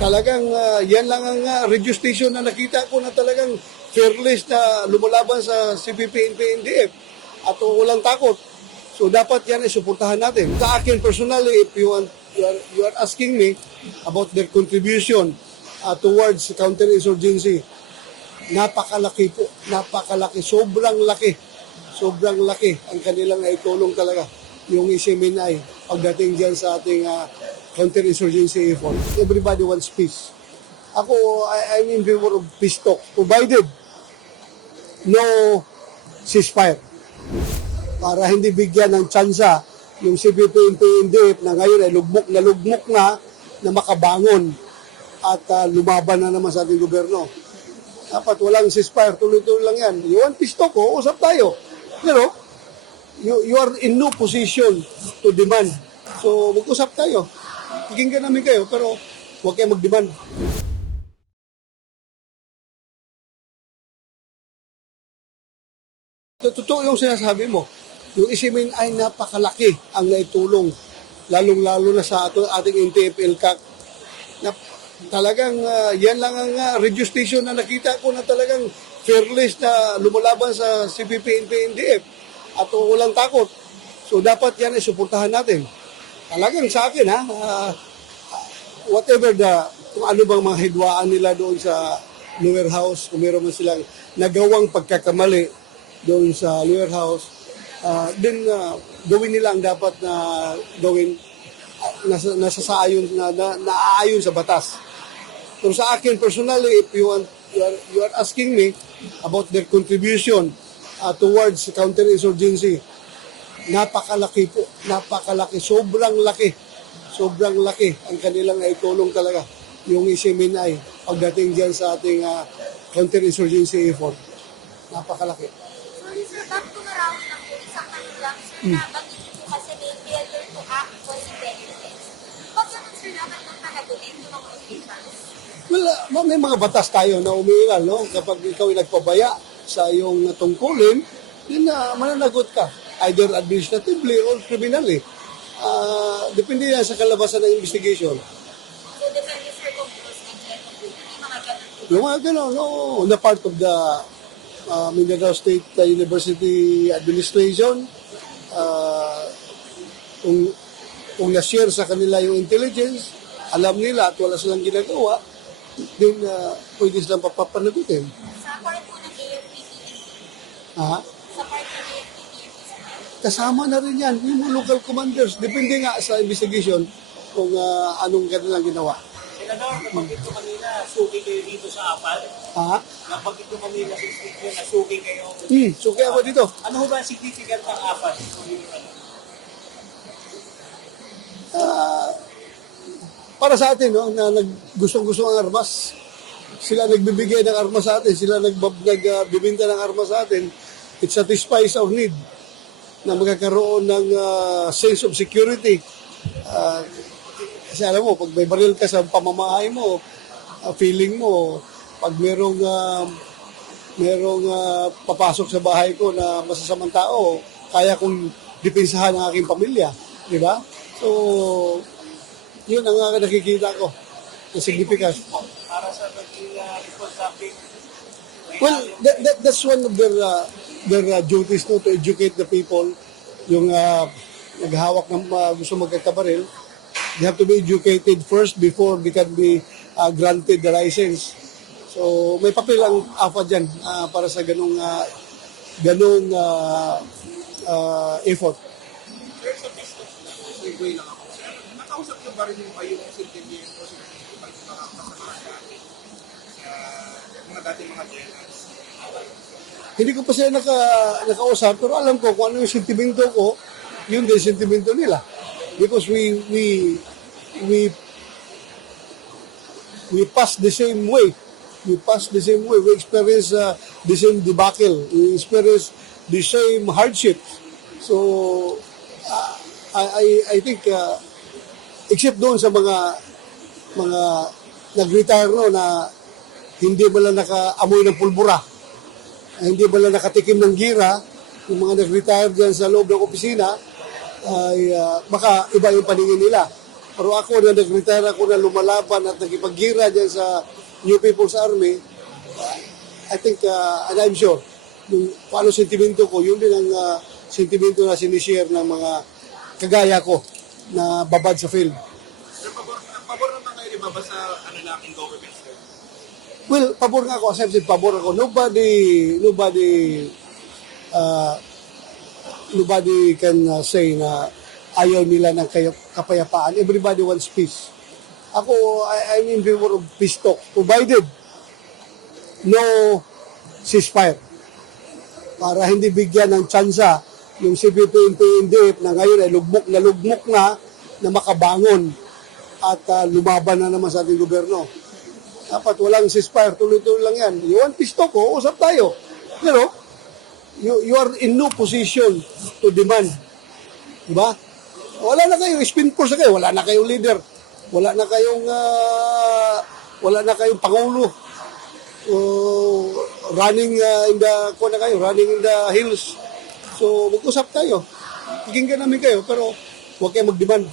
Talagang yan lang ang radio station na nakita ko na talagang fearless na lumalaban sa CPP, NPA, NDF at walang takot. So dapat yan ay suportahan natin. Sa akin personally, if you are asking me about their contribution towards counterinsurgency, napakalaki po, napakalaki, sobrang laki ang kanilang itulong talaga yung SMNI pagdating dyan sa ating counterinsurgency effort. Everybody wants peace. Ako, I'm in favor of peace talk, provided no ceasefire. Para hindi bigyan ng tsansa yung CPP, NPA na ngayon ay lugmok na makabangon at lumaban na naman sa ating gobyerno. Dapat walang ceasefire, tuloy-tuloy lang yan. You want peace talk, usap tayo. Pero, you are in no position to demand. So, mag-usap tayo. Pakinggan namin kayo, pero huwag kayo mag-demand. Totoo yung sinasabi mo. Yung isimin ay napakalaki ang naitulong, lalong-lalo na sa ating NTF-ELCAC. Na talagang yan lang ang radio station na nakita ko na talagang fearless na lumalaban sa CPP, NPA, NDF at walang takot. So dapat yan ay suportahan natin. Talagang sa akin whatever kung ano bang mga hidwaan nila doon sa lower house, kung meron man silang nagawang pagkakamali doon sa lower house, then gawin nila ang dapat na gawin naaayon sa batas. Pero sa akin personally, if you are asking me about their contribution towards counterinsurgency, napakalaki po, napakalaki, sobrang laki ang kanilang itulong talaga yung SMNI pagdating dyan sa ating counterinsurgency effort. Napakalaki. Sorry sir, back to maraming lang po, isang tanong lang sir, na bagay po kasi may failure to act was negligence. Pag ganun sir, dapat nang panagunin yung mga officials? Well, may mga batas tayo na umiiral, no? Kapag ikaw ay nagpabaya sa iyong tungkulin, then mananagot ka, either administratively or criminally. Depende yan sa kalabasan ng investigation. So depende sir kung was negligent, hindi mga ganun. Yung mga gano'n, no, na part of the Mindanao State University Administration, kung na-share sa kanila yung intelligence, alam nila at wala silang ginagawa, then pwede silang papapanagutin. Sa part po ng AFP-PNP, sa part ng AFP-PNP, Kasama na rin yan, yung mga local commanders. Depende nga sa investigation kung anong kanilang ginawa. Senador, nabanggit ko kanina, suki kayo dito sa APAL. Nabanggit ko kanina sa speaker na suki kayo. Suki ako dito. Ano ho ba ang significant ng APAL? Para sa atin, no, na gustong-gusto ang armas, sila nagbibigay ng armas sa atin, sila nagbibinta ng armas sa atin, it satisfies our need na magkakaroon ng sense of security. Kasi alam mo, pag may baril ka sa pamamahay mo, feeling mo, pag merong papasok sa bahay ko na masasamang tao, kaya kong depensahan ang aking pamilya. Di ba? So, yun ang nakikita ko na significance. Para sa report traffic. Well, that's one of their duties, no, to educate the people. Yung naghahawak ng gusto magkakabaril, they have to be educated first before they can be granted the license. So, may papel ang AFA dyan para sa ganung effort. Sir, sa business na segue lang ako. Sir, nakausap niyo ba rin yung sentimiento sa mga kasama dati? Mga dating mga generals? Hindi ko pa sila nakausap, pero alam ko kung ano yung sentimento ko, yun din sentimento nila. Because we pass the same way. We experience the same debacle. We experience the same hardships. So, I think, except doon sa mga nag-retire no, na hindi ba lang nakaamoy ng pulbura, hindi ba lang nakatikim ng gira, yung mga nag-retire dyan sa loob ng opisina, ay baka iba yung paningin nila. Pero ako na nag-retire ako na lumalaban at nagipaggira dyan sa New People's Army, I think, and I'm sure, yung paano sentimento ko, yun din ang sentimento na sinishare ng mga kagaya ko na babad sa field. Pero pabor naman kayo, di ba, sa ano namin government, sir? Well, pabor nga ako, as I've said, pabor ako. Nobody can say na ayaw nila ng kapayapaan. Everybody wants peace. Ako, I'm in favor of peace talks, provided no ceasefire. Para hindi bigyan ng tsansa yung CPP and PNDF na ngayon ay lugmok na makabangon at lumaban na naman sa ating gobyerno. Dapat walang ceasefire, tuloy-tuloy lang yan. You want peace talk, usap tayo. Pero, you are in no position to demand. Diba? Wala na kayo, spin force na kayo, wala na kayong leader, wala na kayong pangulo. Running in the hills. So, mag-usap tayo. Kikinggan namin kayo, pero huwag kayo mag-demand.